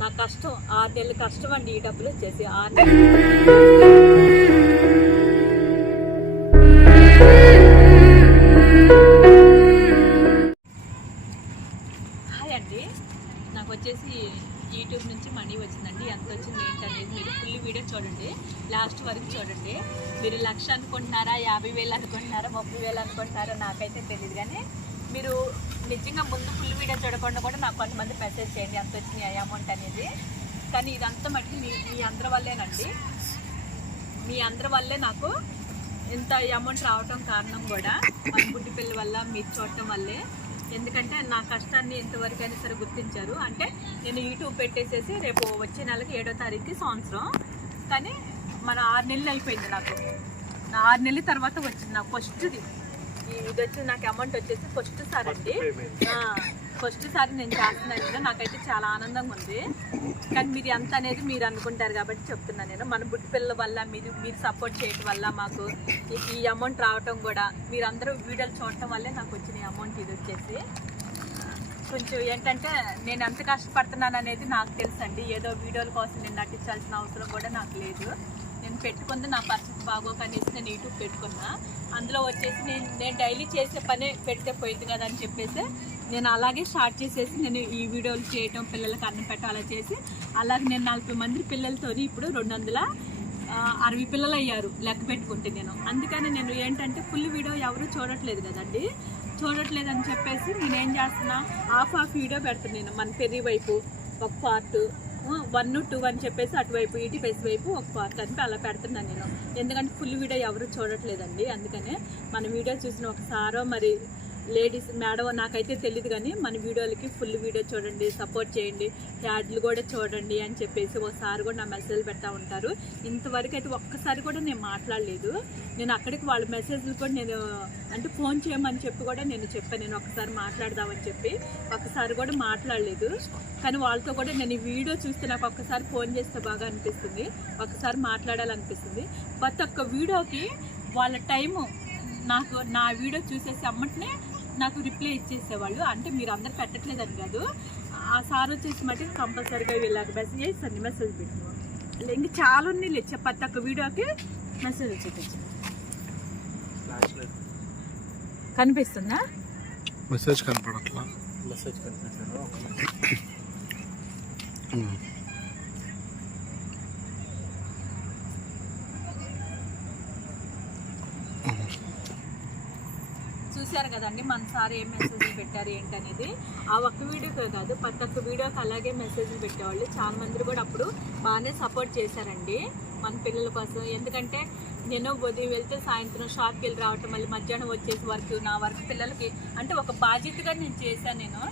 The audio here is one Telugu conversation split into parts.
నా కష్టం 6 నెలల కష్టం అండి. ఈ డబ్బులు వచ్చేసి 6 నెలలు. హాయ్ అండి, నాకు వచ్చేసి యూట్యూబ్ నుంచి మనీ వచ్చిందండి. ఎంత వచ్చింది ఏంటనేది మీరు ఫుల్ వీడియో చూడండి, లాస్ట్ వరకు చూడండి. మీరు 1,00,000 అనుకుంటున్నారా, 50,000 అనుకుంటున్నారా, 30,000 అనుకుంటున్నారా నాకైతే తెలియదు. కానీ మీరు నిజంగా ముందు ఫుల్ వీడియో చూడకుండా కూడా నాకు కొంతమంది మెసేజ్ చేయండి ఎంత వచ్చినాయి అమౌంట్ అనేది. కానీ ఇదంతా మటుకు మీ అందరి వల్లేనండి. మీ అందరి వల్లే నాకు ఇంత అమౌంట్ రావటం కారణం కూడా మన బుడ్డి పిల్ల వల్ల, మీరు చూడటం వల్లే. ఎందుకంటే నా కష్టాన్ని ఎంతవరకు అయినా సరే గుర్తించారు. అంటే నేను యూట్యూబ్ పెట్టేసేసి రేపు వచ్చే నెలకి 7వ తారీఖుకి సంవత్సరం. కానీ మన 6 నెలలు అయిపోయింది. నాకు 6 నెలల తర్వాత వచ్చింది నాకు ఫస్ట్ది. ఇది వచ్చి నాకు అమౌంట్ వచ్చేసి ఫస్ట్ సారి అండి. ఫస్ట్ సారి నేను చేస్తున్నాను. నాకైతే చాలా ఆనందంగా ఉంది. కానీ మీరు ఎంత అనేది మీరు అనుకుంటారు కాబట్టి చెప్తున్నాను నేను. మన బుడ్డి పిల్లల వల్ల మీరు సపోర్ట్ చేయటం వల్ల మాకు ఈ అమౌంట్ రావటం కూడా, మీరు అందరూ వీడియోలు చూడటం వల్లే నాకు వచ్చిన అమౌంట్ ఇది వచ్చేసి. కొంచెం ఏంటంటే నేను ఎంత కష్టపడుతున్నాను అనేది నాకు తెలుసు అండి. ఏదో వీడియోల కోసం నేను నటించాల్సిన అవసరం కూడా నాకు లేదు. నేను పెట్టుకుంది నా పరిస్థితి బాగోక అనేసి నేను యూట్యూబ్ పెట్టుకున్నా. అందులో వచ్చేసి నేను డైలీ చేసే పనే పెడితే పోయింది కదా అని చెప్పేసి నేను అలాగే స్టార్ట్ చేసేసి నేను ఈ వీడియోలు చేయటం, పిల్లలకి అన్నం పెట్టాలి అలా చేసి, అలాగే నేను 40 మంది పిల్లలతో ఇప్పుడు 260 పిల్లలు అయ్యారు లెక్క పెట్టుకుంటే నేను. అందుకని నేను ఏంటంటే ఫుల్ వీడియో ఎవరు చూడట్లేదు కదండి. చూడట్లేదు అని చెప్పేసి నేనేం చేస్తున్నా, హాఫ్ వీడియో పెడతాను నేను. మన పెర్రి వైపు ఒక పార్ట్, 1, 2 అని చెప్పేసి అటువైపు, ఇటు ఫేస్ వైపు ఒక పార్ట్ అని అలా పెడుతున్నాను నేను. ఎందుకంటే ఫుల్ వీడియో ఎవరు చూడట్లేదండి. అందుకనే మన వీడియో చూసిన ఒకసారో మరి లేడీస్ మేడం నాకైతే తెలియదు, కానీ మన వీడియోలకి ఫుల్ వీడియో చూడండి, సపోర్ట్ చేయండి, యాడ్లు కూడా చూడండి అని చెప్పేసి ఒకసారి కూడా నా మెసేజ్లు పెడతా ఉంటారు. ఇంతవరకు అయితే ఒక్కసారి కూడా నేను మాట్లాడలేదు. నేను అక్కడికి వాళ్ళ మెసేజ్లు కూడా నేను అంటే ఫోన్ చేయమని చెప్పి కూడా నేను చెప్పాను. నేను ఒకసారి మాట్లాడదామని చెప్పి ఒక్కసారి కూడా మాట్లాడలేదు. కానీ వాళ్ళతో కూడా నేను ఈ వీడియో చూస్తే నాకు ఒక్కసారి ఫోన్ చేస్తే బాగా అనిపిస్తుంది, ఒక్కసారి మాట్లాడాలనిపిస్తుంది. ప్రతి ఒక్క వీడియోకి వాళ్ళ టైము నాకు నా వీడియో చూసేసి అమ్మటనే నాకు రిప్లై ఇచ్చేసేవాళ్ళు. అంటే మీరు అందరు పెట్టట్లేదని కాదు, ఆ సార్ వచ్చేసి మట్టి కంపల్సరీగా వీళ్ళకి మెసేజ్ చేసి మెసేజ్ పెట్టు. ఇంకా చాలా ఉన్నాయి లేచా, ప్రతి ఒక్క వీడియోకి మెసేజ్ వచ్చేది. కనిపిస్తుందా? మెసేజ్ కనపడట్లా. చూశారు కదండి మన సార్ ఏం మెసేజ్లు పెట్టారు ఏంటనేది. ఆ ఒక్క వీడియోకే కాదు, ప్రతి ఒక్క వీడియోకి అలాగే మెసేజ్లు పెట్టేవాళ్ళు. చాలా మంది కూడా అప్పుడు బాగానే సపోర్ట్ చేశారండి మన పిల్లల కోసం. ఎందుకంటే నేను ఉదయం వెళ్తే సాయంత్రం షాప్కి వెళ్ళి రావటం, మళ్ళీ మధ్యాహ్నం వచ్చేసి నా వర్క్ పిల్లలకి అంటే ఒక బాధ్యతగా నేను చేశాను. నేను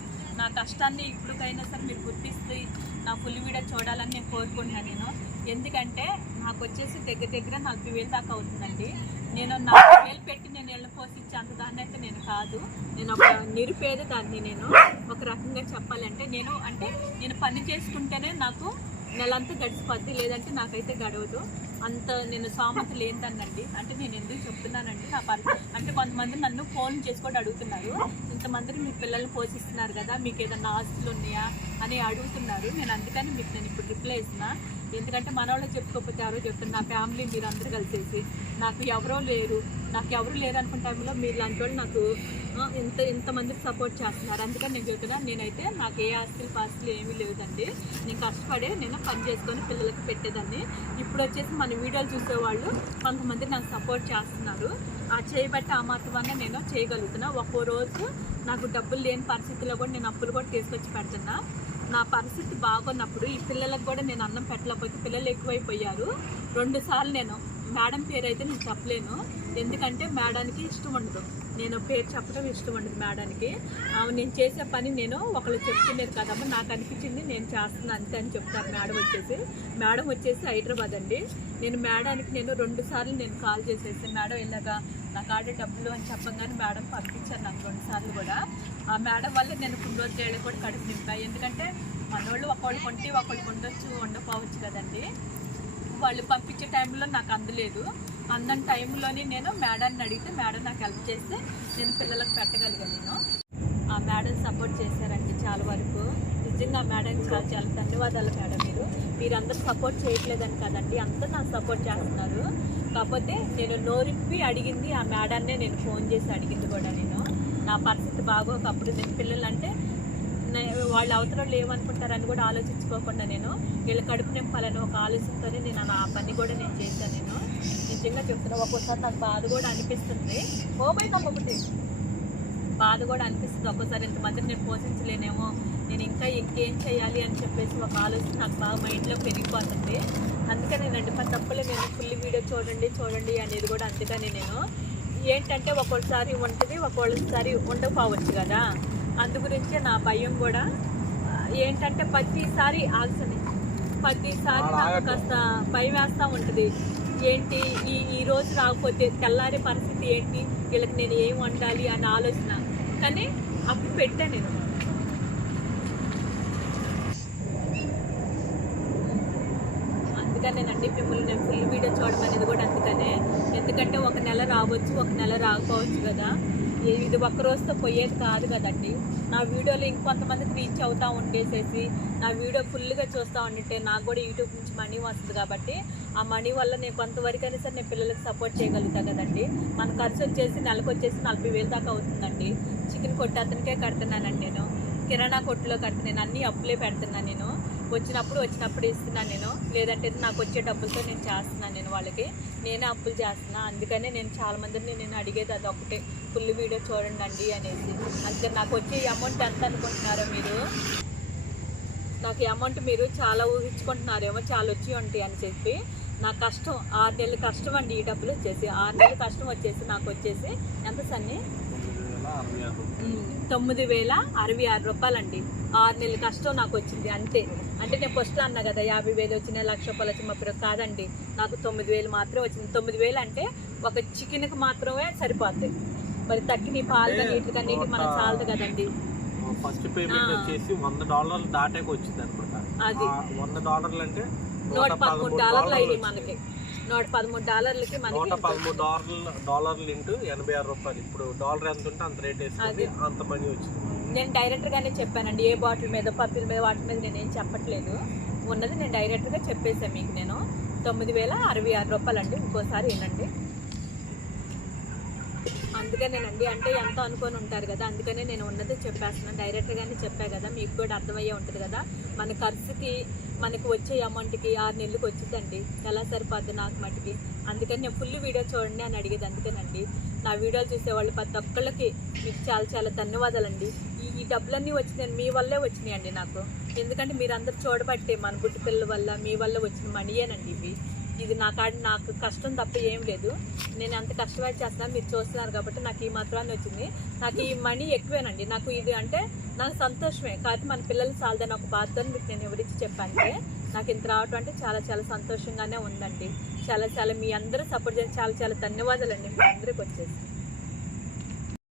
నా కష్టాన్ని ఇప్పటికైనా సరే మీరు గుర్తిస్తే నా ఫుల్ వీడియో చూడాలని నేను కోరుకుంటున్నాను నేను. ఎందుకంటే నాకు వచ్చేసి దగ్గర 40,000 దాకా అవుతుందండి. నేను 40,000 పెట్టి నేను ఇళ్ళ పోషించే అంత దాన్ని అయితే నేను కాదు. నేను ఒక నిరుపేద దాన్ని. నేను ఒక రకంగా చెప్పాలంటే నేను పని చేసుకుంటేనే నాకు నెలంతా గడిచిపోద్ది, లేదంటే నాకైతే గడవదు. అంత నేను సామర్థ్యం లేదండి. అంటే నేను ఎందుకు చెప్తున్నానండి, నా అంటే కొంతమంది నన్ను ఫోన్ చేసుకొని అడుగుతున్నారు, ఇంతమందిని మీ పిల్లల్ని పోషిస్తున్నారు కదా, మీకు ఏదన్నా ఆస్తులు ఉన్నాయా అని అడుగుతున్నారు. నేను అందుకని మీకు నేను ఇప్పుడు రిప్లై ఇస్తున్నా. ఎందుకంటే మన వాళ్ళు చెప్పుకోకపోతే ఎవరో చెప్తారు. నా ఫ్యామిలీ మీరు అందరూ కలిసేసి నాకు ఎవరు లేరు అనుకున్న టైంలో మీరు లాంటి వాళ్ళు నాకు ఇంతమందికి సపోర్ట్ చేస్తున్నారు. అందుకని నేను చెప్తున్నా, నేనైతే నాకు ఏ పాస్తులు ఏమీ లేదండి. నేను కష్టపడే నేను పని చేసుకొని పిల్లలకి పెట్టేదాన్ని. ఇప్పుడు వచ్చేసి మన వీడియోలు చూసేవాళ్ళు కొంతమంది నాకు సపోర్ట్ చేస్తున్నారు. ఆ చేయబట్టి ఆ మాత్రం వల్ల నేను చేయగలుగుతున్నా. ఒక్కో రోజు నాకు డబ్బులు లేని పరిస్థితిలో కూడా నేను అప్పులు కూడా తీసుకొచ్చి పెడుతున్నా. నా పరిస్థితి బాగున్నప్పుడు ఈ పిల్లలకు కూడా నేను అన్నం పెట్టలేకపోతే పిల్లలు ఎక్కువైపోయారు. 2 సార్లు నేను మేడం పేరు అయితే నేను చెప్పలేను, ఎందుకంటే మేడానికి ఇష్టం ఉండదు. నేను పేరు చెప్పడం ఇష్టం ఉండదు మేడానికి. నేను చేసే పని నేను ఒకళ్ళు చెప్తున్నారు కదమ్మా, నాకు అనిపించింది నేను చేస్తున్నాను అంతే అని చెప్తాను. మేడం వచ్చేసి హైదరాబాద్ అండి. నేను మేడానికి 2 సార్లు నేను కాల్ చేసేసి మేడం ఇలాగా నాకు ఆడే డబ్బులు అని చెప్పగానే మేడం పంపించారు నాకు 2 సార్లు కూడా. ఆ మేడం వల్ల నేను కొన్ని రోజులు కూడా కడుపు నింపాయి. ఎందుకంటే మనోళ్ళు ఒకళ్ళు కొంటే ఒకళ్ళు కొండొచ్చు ఉండకపోవచ్చు కదండి. వాళ్ళు పంపించే టైంలో నాకు అందలేదు. అందని టైంలోనే నేను మేడాన్ని అడిగితే మేడం నాకు హెల్ప్ చేస్తే నేను పిల్లలకు పెట్టగలిగాను. నేను ఆ మేడం సపోర్ట్ చేశారండి చాలా వరకు. నిజంగా మేడం చాలా చాలా ధన్యవాదాలు మేడం. మీరందరూ సపోర్ట్ చేయట్లేదని కదండి, అందరూ నాకు సపోర్ట్ చేస్తున్నారు. కాకపోతే నేను నోరిప్పి అడిగింది ఆ మేడాన్నే, నేను ఫోన్ చేసి అడిగింది కూడా. నేను నా పరిస్థితి బాగోకప్పుడు నేను పిల్లలంటే వాళ్ళు అవతలలో ఏమనుకుంటారని కూడా ఆలోచించుకోకుండా నేను వీళ్ళ కడుపు నింపాలని ఒక ఆలోచనతోనే నేను ఆ పని కూడా నేను చేశాను. నేను నిజంగా చెప్తున్నా, ఒక్కోసారి నాకు బాధ కూడా అనిపిస్తుంది. బాధ కూడా అనిపిస్తుంది ఒక్కోసారి, ఇంతమందిని నేను పోషించలేనేమో, నేను ఇంకా ఇంకేం చేయాలి అని చెప్పేసి ఒక ఆలోచన నాకు బాగా మైండ్లో పెరిగిపోతుంది. అందుకని నేను ప్రతి తప్పులే నేను ఫుల్ వీడియో చూడండి అనేది కూడా. అందుకని నేను ఏంటంటే ఒక్కొక్కసారి ఉంటుంది, ఒక్కొక్కసారి ఉండకపోవచ్చు కదా, అందు గురించే నా భయం కూడా. ఏంటంటే ప్రతిసారి నాకు కాస్త భయం వేస్తూ ఉంటుంది. ఏంటి ఈ రోజు రాకపోతే తెల్లారి పరిస్థితి ఏంటి, వీళ్ళకి నేను ఏం వండాలి అనే ఆలోచన. కానీ అప్పుడు పెట్టాను నేను. అందుకనేనండి మిమ్మల్ని నేను ఫుల్ వీడియో చూడడం అనేది కూడా అందుకనే. ఎందుకంటే ఒక నెల రావచ్చు, ఒక నెల రాకపోవచ్చు కదా, ఇది ఒక్క రోజుతో పోయేది కాదు కదండి. నా వీడియోలు ఇంకొంతమందికి రీచ్ అవుతూ ఉండేసేసి నా వీడియో ఫుల్గా చూస్తూ ఉంటే నాకు కూడా యూట్యూబ్ నుంచి మనీ వస్తుంది కాబట్టి ఆ మనీ వల్ల నేను కొంతవరకైనా సరే నేను పిల్లలకి సపోర్ట్ చేయగలుగుతా కదండి. మన ఖర్చు వచ్చేసి నెలకు వచ్చేసి 40,000 దాకా అవుతుందండి. చికెన్ కొట్టు అతనికే కడుతున్నానండి, నేను కిరాణా కొట్టులో కడుతున్నాను, అన్నీ అప్పులే పెడుతున్నాను. నేను వచ్చినప్పుడు ఇస్తున్నాను నేను, లేదంటే నాకు వచ్చే డబ్బులతో నేను చేస్తున్నాను. నేను వాళ్ళకి నేనే అప్పులు చేస్తున్నా. అందుకనే నేను చాలా మందిని నేను అడిగేది అది ఒకటే, ఫుల్ వీడియో చూడండి అండి అనేసి. అంతే. నాకు వచ్చే అమౌంట్ ఎంత అనుకుంటున్నారో మీరు, నాకు ఈ అమౌంట్ మీరు చాలా ఊహించుకుంటున్నారేమో, చాలా వచ్చి ఉంటాయి అని చెప్పి. నా కష్టం 6 నెలల కష్టం అండి. ఈ డబ్బులు వచ్చేసి 6 నెలల కష్టం వచ్చేసి నాకు వచ్చేసి ఎంత సన్ని 9,066 రూపాయలండి. 6 నెలల కష్టం నాకు వచ్చింది అంతే. అంటే నేను ఫస్ట్లో అన్నా కదా 50,000 వచ్చినాయి, 1,00,000 రూపాయలు వచ్చి మా కాదండి, నాకు 9,000 మాత్రమే వచ్చింది. 9,000 అంటే ఒక చికెన్కి మాత్రమే సరిపోద్ది. మరి తక్కిన పాలు నీటికన్నీ మనకు చాలదు కదండి. ఫస్ట్ పేమెంట్ వచ్చేసి $100 దాటాక వచ్చింది అనమాట. అది $100 అంటే $113 అయింది మనకి. $113కి మనకి $113 ఇంటూ 86 రూపాయలు. ఇప్పుడు డాలర్ ఎంత ఉంటే అంత రేట్ వేసుకుంది, అంత మనీ వచ్చింది. నేను డైరెక్ట్గానే చెప్పానండి, ఏ బాటిల్ మీద పప్పుల మీద వాటి మీద నేనేం చెప్పట్లేదు. ఉన్నది నేను డైరెక్ట్గా చెప్పేసాను మీకు. నేను 9,066 రూపాయలండి. ఇంకోసారి వినండి. అందుకనేనండి, అంటే ఎంతో అనుకొని ఉంటారు కదా, అందుకనే నేను ఉన్నది చెప్పేస్తున్నాను. డైరెక్ట్గానే చెప్పా కదా, మీకు కూడా అర్థమయ్యే ఉంటుంది కదా. మన ఖర్చుకి మనకు వచ్చే అమౌంట్కి 6 నెలలకు వచ్చిందండి, ఎలా సరిపోద్ది నాకు మటుకి. అందుకని నేను ఫుల్ వీడియో చూడండి అని అడిగేది. అందుకేనండి నా వీడియోలు చూసేవాళ్ళు ప్రతి ఒక్కళ్ళకి మీకు చాలా చాలా ధన్యవాదాలండి. ఈ డబ్బులన్నీ వచ్చినాయి మీ వల్లే వచ్చినాయండి నాకు. ఎందుకంటే మీరు అందరు చూడబట్టే, మన గుడ్డి పిల్లల వల్ల మీ వల్ల వచ్చిన మనీయేనండి ఇవి. ఇది నాకు కష్టం తప్ప ఏం లేదు. నేను అంత కష్టపడి చేస్తున్నాను, మీరు చూస్తున్నారు కాబట్టి నాకు ఈ మాత్రాన్ని వచ్చింది. నాకు ఈ మనీ ఎక్కువేనండి. నాకు ఇది అంటే నాకు సంతోషమే, కాకపోతే మన పిల్లలు చాలదని ఒక బాధతో మీకు నేను ఎవరికి చెప్పాను. నాకు ఇంత రావటం అంటే చాలా చాలా సంతోషంగానే ఉందండి. చాలా చాలా మీ అందరూ సపోర్ట్ చేసి చాలా చాలా ధన్యవాదాలండి మీ అందరికి వచ్చేసి.